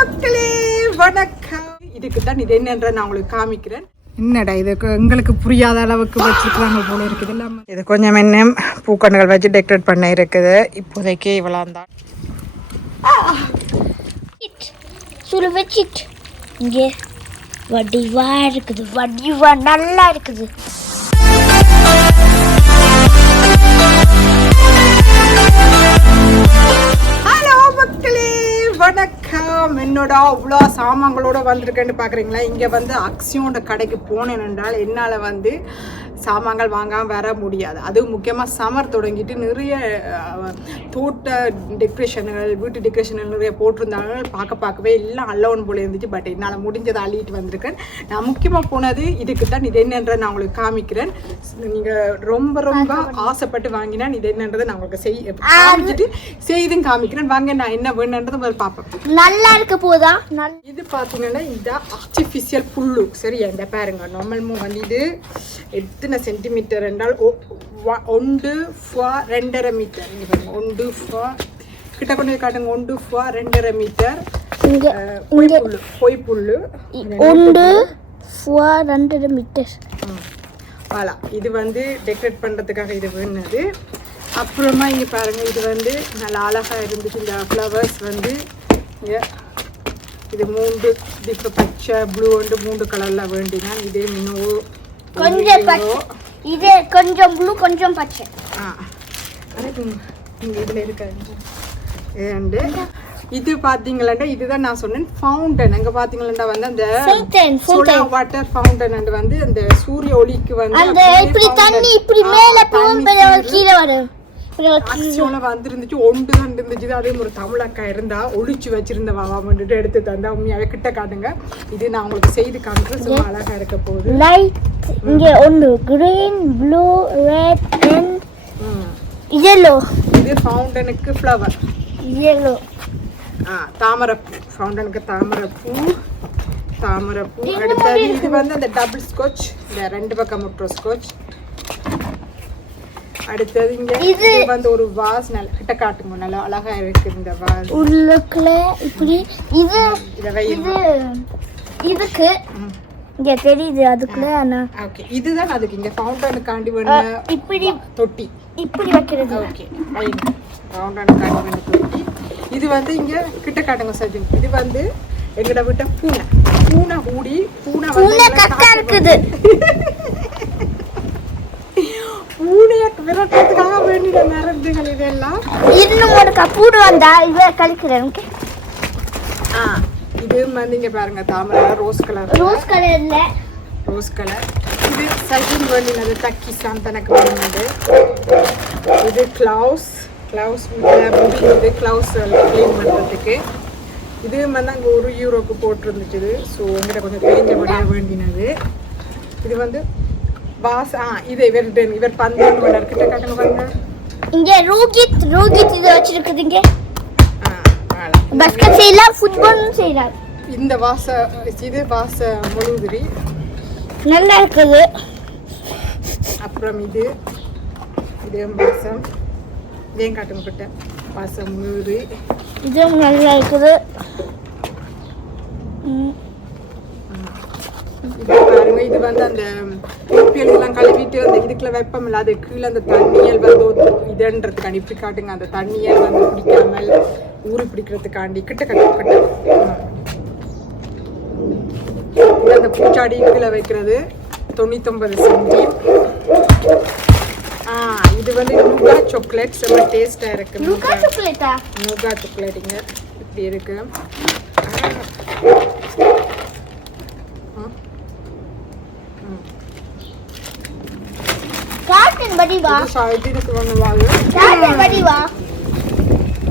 மக்களே வணக்கம். இதுக்கு தான் இது என்னன்ற நான் உங்களுக்கு காமிக்கிறேன். என்னடா இதுக்கு எங்களுக்கு புரியாத அளவுக்கு வச்சுக்கிறாங்க போல இருக்குது இல்லாமல். இது கொஞ்சம் என்ன பூக்கண்டுகள் வச்சு டெக்கரேட் பண்ண இருக்குது. இப்போதைக்கு இவ்வளோ தான் சுடு வச்சிட்டு இங்கே வடிவா இருக்குது, வடிவா நல்லா இருக்குது. ஹலோ மக்களே வணக்கம். என்னோட அவ்வளோ சாமான்களோட வந்திருக்கேன்னு பார்க்குறீங்களா? இங்கே வந்து அக்ஸியோட கடைக்கு போனேன் என்றால் என்னால் வந்து சாமான்கள் வாங்காமல் வர முடியாது. அதுவும் முக்கியமாக சம்மர் தொடங்கிட்டு நிறைய தோட்ட டெக்கரேஷன்கள் வீட்டு டெக்கரேஷன்கள் நிறைய போட்டிருந்தாங்க. பார்க்கவே எல்லாம் அல்லவன் போல இருந்துச்சு. பட் என்னால் முடிஞ்சதை அள்ளிட்டு வந்திருக்கேன். நான் முக்கியமாக போனது இதுக்கு தான். இது என்னன்ற நான் உங்களுக்கு காமிக்கிறேன். நீங்கள் ரொம்ப ஆசைப்பட்டு வாங்கினா இது என்னன்றதை நான் உங்களுக்கு காமிச்சிட்டு செய்தும் காமிக்கிறேன். வாங்க நான் என்ன வேணுன்றதை முதல் பார்ப்பேன். நல்லா இருக்க போதா? இது பார்த்தீங்கன்னா இந்த ஆர்டிஃபிஷியல் புல்லு. சரியா? இந்த பாருங்க நார்மல் வந்து இது எத்தனை சென்டிமீட்டர் என்றால் 1.2 மீட்டர். கிட்ட கொண்டு காட்டுங்க. 1.2 மீட்டர் பொய் புல்லு 1.2 மீட்டர். வாலா, இது வந்து டெக்கரேட் பண்ணுறதுக்காக இது வேணுது. அப்புறமா இங்கே பாருங்க, இது வந்து நல்லா அழகாக இருந்துச்சு. இந்த ஃப்ளவர்ஸ் வந்து இது 3 இப்போ பச்சை ப்ளூ வந்து 3 கலரில் வேண்டினா இதே இன்னும் கொஞ்சம் பச்சை, இது கொஞ்சம் ப்ளூ கொஞ்சம் பச்சை. இதில் இருக்காது. இது பார்த்தீங்களா, இதுதான் நான் சொன்னேன் ஃபவுண்டன். அங்கே பார்த்தீங்களா வந்து அந்த சோலா வாட்டர் ஃபவுண்டன் வந்து அந்த சூரிய ஒளிக்கு வந்து அந்த இப்படி தண்ணி இப்படி மேலே போகும் கீழே வரும். வந்துருந்துச்சு. ஒன்று தான் இருந்துச்சு. அதே ஒரு தமிழக்கா இருந்தா ஒளிச்சு வச்சிருந்த வாவாமட்டு எடுத்து தந்தா உண்மையாவே கிட்ட காட்டுங்க. இது நான் உங்களுக்கு செய்து காமிக்கிறேன். சும்மா அழகா இருக்க போகுது. லைட் இங்க ஒன்று green blue red and yellow. இது ஃபவுண்டனுக்கு ஃப்ளவர் yellow. தாமரைப்பூ. ஃபவுண்டனுக்கு தாமரைப்பூ. அடுத்தது இது வந்து அந்த டபுள் ஸ்காட்ச், இந்த 2 பக்கம் முட்ரோ ஸ்காட்ச். அடுத்தது இங்க இது வந்து ஒரு வாஸ். நல்ல கிட்ட காட்டுங்க. நல்லா அழகா இருக்கு இந்த வாஸ். உள்ளுக்குள்ள இப்படி இது இதுக்கு இங்க தெரியுது அதுக்குள்ள. ஓகே, இதுதான் அதுக்கு இங்க ஃபவுண்டனுக்காண்டி வேணும். இப்படி தொட்டி இப்படி வைக்கிறது. Okay, fine. ஃபவுண்டனுக்காண்டி வேணும் தொட்டி. இது வந்து இங்க கிட்ட காட்டுங்க சஜின். இது வந்து எங்கட விட்ட பூனை கூடி பூனை கக்கா இருக்குது. பூனைய விரட்டுறதுக்காக வேண்டிய மருந்துகள் இதெல்லாம். இன்னும் ஒரு கப்பூடு வந்தா இவ கழிக்கிறேன். இது வந்து இங்க பாருங்க தாமரை ரோஸ் கலர். இது சஜின் வேண்டினது தக்கிசான் தனக்கு வேணுது. இது கிளவுஸ் முடிஞ்சது. கிளவுஸ் க்ளீன் பண்ணுறதுக்கு. இது வந்து அங்கே €1 போட்டிருந்துச்சு. ஸோ எங்கிட்ட கொஞ்சம் தெரிஞ்சபடியாக வேண்டினது. இது வந்து பாஸ். இது இவர் பந்தன் கிட்ட காட்டுங்க பாருங்க. இங்க ரோகித் இத வச்சிருக்குதுங்க. பஸ்கட் செய்யலாம், ஃபுட்பாலும் செய்யலாம். இந்த இது வாச முழுதிரி நல்லா இருக்குது. அப்புறம் இது வாசம் இதையும் காட்டுங்க கிட்ட. வாசம் முழுதிரி இதுவும் நல்லா இருக்குது. இது பாருங்க, இது வந்து அந்த எல்லாம் கழுவிட்டு அந்த இதுக்குள்ள வெப்பம் இல்லை, அது கீழே அந்த தண்ணியல் வந்து இதுன்றதுக்காண்டி இப்படி காட்டுங்க. அந்த தண்ணியல் வந்து பிடிக்காமல் ஊறி பிடிக்கிறதுக்காண்டி கிட்ட கட்ட இது அந்த பூச்சாடி கீழே வைக்கிறது 99 சென்டி. இது வந்து நூகா சாக்லேட். செம்ம டேஸ்டா இருக்கு. நூகா சாக்லேட்டுங்க இப்படி இருக்கு. காட்டன் வடிவா சாய்தினுக்கு பண்ணுவாங்க. காட்டன் வடிவா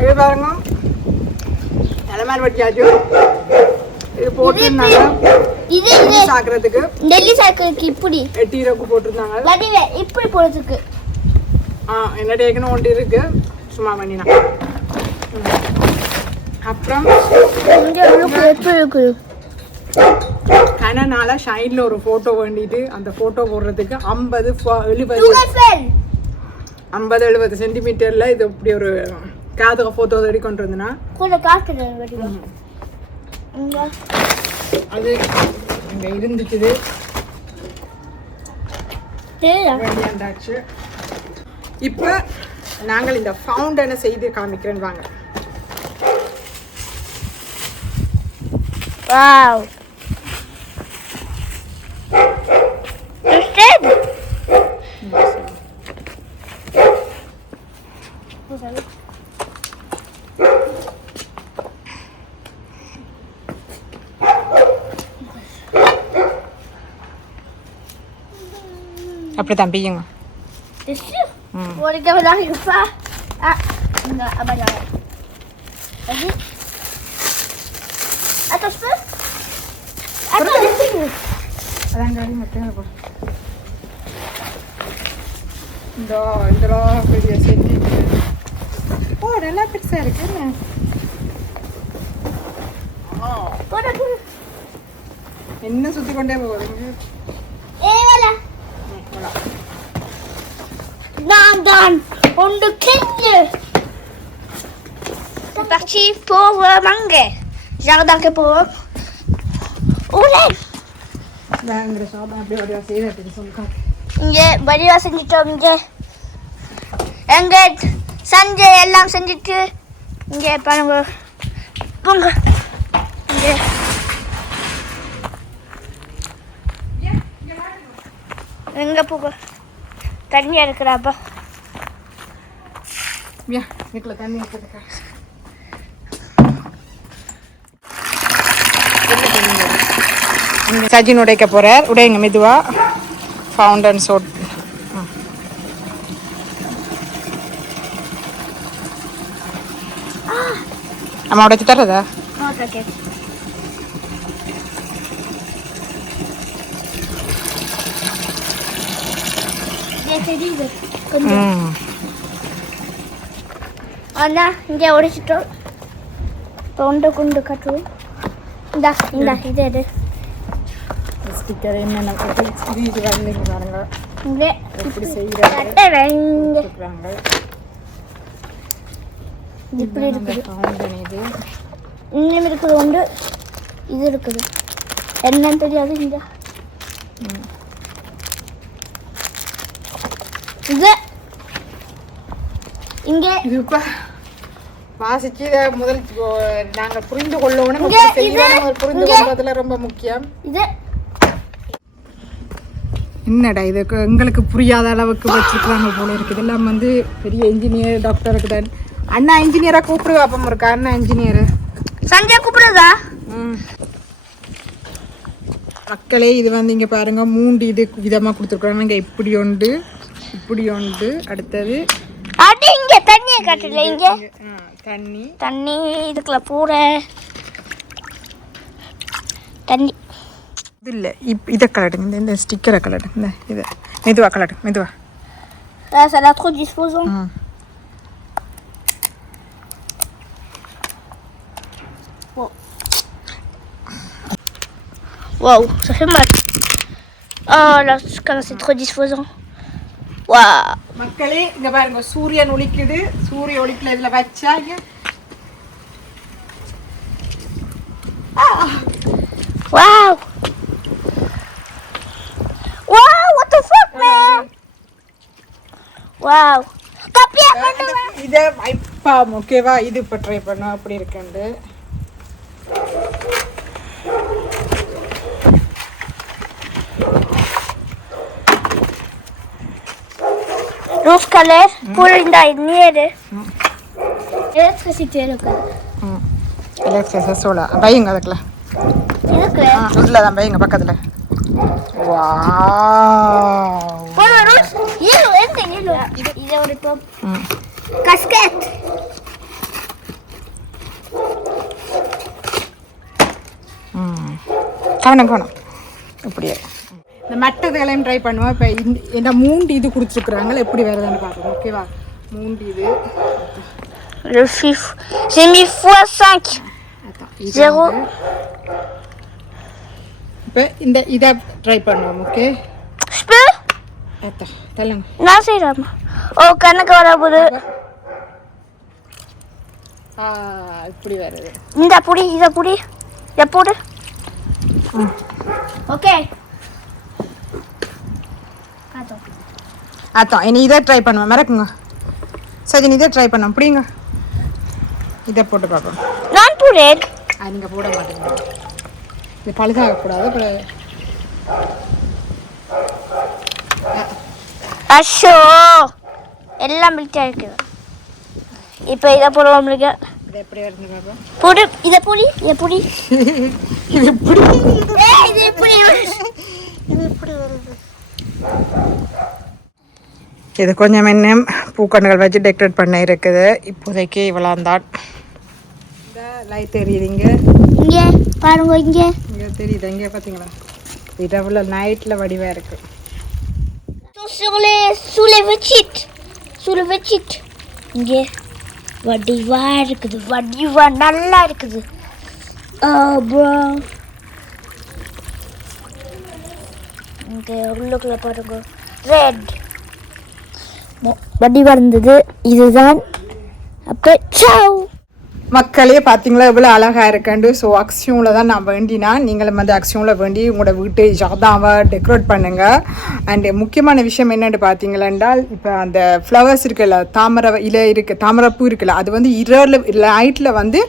இது பாருங்க. எலமார் வட்டியாச்சு. இது போட்டுருந்தாங்க. இது சாக்குறதுக்கு டெல்லி சாக்குறதுக்கு இப்படி €8 போட்டிருந்தாங்க. வடிவே இப்படி போறதுக்கு. என்ன டேக்கணும் ஒன்று இருக்கு. சும்மா பண்ணினா. அப்புறம் கனனால ஷைன்ல ஒரு போட்டோ வேண்டிட்டு அந்த போட்டோ போடுறதுக்கு 50-70 சென்டிமீட்டர்ல இது இப்படி ஒரு காதுக போட்டோ ரெடி கொண்டு வந்தனா இங்க அது இங்க இருந்துச்சு வேண்டியாண்டாச்சு. இப்போ நாங்கள் இந்த ஃபவுண்டனை செய்து காமிக்கிறேன்னு வாங்க. வாவ் அப்படி தான் பியுங்க. Boleh kau dah lupa? Enggak, abang jangan. Lagi. Atas tu? Atas di sini. அதான் கறி மட்டும் போடு. இதெல்லாம் பெரிய செஞ்சு. ஓ நல்லா பெருசா இருக்கு என்ன? Bodoh tu. என்ன சுத்தி கொண்டே போகுதுங்க. Wala. Wala. Dan, untuk kenya. C'est parti pour manger. Jardin que pour. Ulen. பயங்கர சாப்பிட அப்படியே அப்படியே செய்யறது சொல்லுங்க. இங்கே வடிவா செஞ்சுட்டோம். இங்கே எங்க சஞ்சய் எல்லாம் செஞ்சுட்டு இங்கே பாருங்க போங்க. இங்கே எங்க போக தண்ணியா இருக்கிறாப்பா. வீட்டுல தண்ணி இருக்குதுக்கா. சஜின் உடைக்க போறார். உடையுங்க மெதுவா. ஃபவுண்டன் சோட் அம்மா உடைச்சு தர்றதா? ஓகே. அண்ணா இங்கே உடைச்சிட்டோம். தொண்டை குண்டு கட்டுவோம். இந்தா இது எடு. ஸ்டிக்கர் என்னென்ன இது வரலைங்க பாருங்க. இங்கே எப்படி செய்யறாங்க இப்படி இருக்குது. இது இன்னும் இருக்குது உண்டு. இது இருக்குது என்னன்னு தெரியாது. இது இங்கே இதுப்பா வாசிச்சு முதல் நாங்கள் புரிந்து கொள்ளணும். புரிந்து கொள்வதுல ரொம்ப முக்கியம். இது என்னடா இது எங்களுக்கு புரியாத அளவுக்கு வச்சுக்கிறாங்க போல இருக்கு. இதெல்லாம் வந்து பெரிய இன்ஜினியர் டாக்டருக்கு தான். அண்ணா இன்ஜினியரா கூப்பிடு அப்பம் இருக்கா? அண்ணா இன்ஜினியர் சஞ்சய் கூப்பிடுதா? மக்களே இது வந்து இங்கே பாருங்க 3 இது விதமாக கொடுத்துருக்குறாங்க. இங்கே இப்படி ஒன்று இப்படி ஒன்று. அடுத்தது அது இங்க தண்ணியை காட்டல. இங்க தண்ணி இதுக்குள்ள பூர தண்ணி இது இல்லை. இதை கலடுங்க. இந்த ஸ்டிக்கரை கலடுங்க. இந்த இதை மெதுவா கலடுங்க. மெதுவா. ça l'a trop disposant. Waouh, ça fait mal. Oh là, quand c'est trop disposant. Waouh. மக்களே இங்க பாருங்க சூரியன் ஒளிக்குது. சூரிய ஒளிக்குல இதுல வச்சாங்க. Wow. Wow, what the fuck man? Wow. Kapiya பண்ணுங்க. இத வைப்பாம் ஓகேவா? இது இப்ப ட்ரை பண்ணோம் அப்படி இருக்குண்டு. Rose color, pour இந்த நீர். Electricity இருக்கு. எலக்ட்ரிசிட்டி சோலா பையங்க அதுக்குல. இருக்கு. இதுல தான் பையங்க பக்கத்துல. வாவ். போல ரோஸ். yellow எந்த yellow? இது ஒரு top. Casquette. கவனம் இப்படியே இந்த மட்டதெல்லாம் ட்ரை பண்ணுவோம். இப்போ என்ன 3 இது கொடுத்துருக்குறாங்க. எப்படி வருதுன்னு பார்க்கணும் ஓகேவா? 3 இது. Le fif. J'ai mis x5. Zéro. இப்போ இந்த இதை ட்ரை பண்ணுவோம் ஓகே? Je peux? அத்தா தள்ளுங்க. நான் செய்கிறேன். ஓ கணக்கு வர போது. இப்படி வருது. இந்த புடி இதை புடி. இதை போடு. ஓகே. அதான் இனி இதை ட்ரை பண்ணுவேன். மறக்குங்க சஜினி, இதை ட்ரை பண்ணோம். பிடிங்க, இதை போட்டு பார்ப்போம். நான் போடுறேன். அது நீங்கள் போட மாட்டீங்க. இது பழுதாகக்கூடாது. அப்புறம் அஷோ எல்லாம் மில்ட்டாக இருக்குது. இப்போ இதை போடுவோம். நம்மளுக்கு இதை எப்படி வருது பார்ப்போம். போடு. இதை பொடி. இதை பொடி. இது எப்படி இது எப்படி இது எப்படி வருது? இது கொஞ்சம் என்ன பூக்கண்டுகள் வச்சு டெக்கரேட் பண்ண இருக்குது. இப்போதைக்கு இவ்வளோ தான். இந்த லைட் தெரியுதுங்க. இங்கே பாருங்க. இங்கே தெரியுது. இங்கே பார்த்தீங்களா? இது அவ்வளோ நைட்டில் வடிவாக இருக்குது. sous les petites. இங்கே வடிவா இருக்குது. வடிவா நல்லா இருக்குது. இங்கே உள்ளுக்குள்ள பாருங்க. ரெட் வடிவா இருந்தது. இதுதான். அப்போ சாவ். மக்களே பார்த்தீங்களா எவ்வளோ அழகாக இருக்கண்டு. ஸோ அக்ஷியூனில் தான் நான் வேண்டினா, நீங்களும் வந்து அக்ஷியூனில் வேண்டி உங்களோட வீட்டு ஜாதாவை டெக்கரேட் பண்ணுங்கள். அண்டு முக்கியமான விஷயம் என்னென்னு பார்த்தீங்களென்றால், இப்போ அந்த ஃப்ளவர்ஸ் இருக்குல்ல, தாமரை இலை இருக்குது, தாமரைப்பூ இருக்குல்ல, அது வந்து நைட்டில் வந்து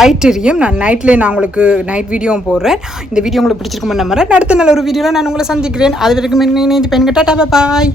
லைட் எரியும். நான் நைட்லேயே நான் உங்களுக்கு நைட் வீடியோவும் போடுறேன். இந்த வீடியோ உங்களுக்கு பிடிச்சிருக்குமே நம்புறேன். அடுத்த நல்ல ஒரு வீடியோவில் நான் உங்களை சந்திக்கிறேன். அது வரைக்கும் என்ன பெண்கிட்ட டாபா பாய்.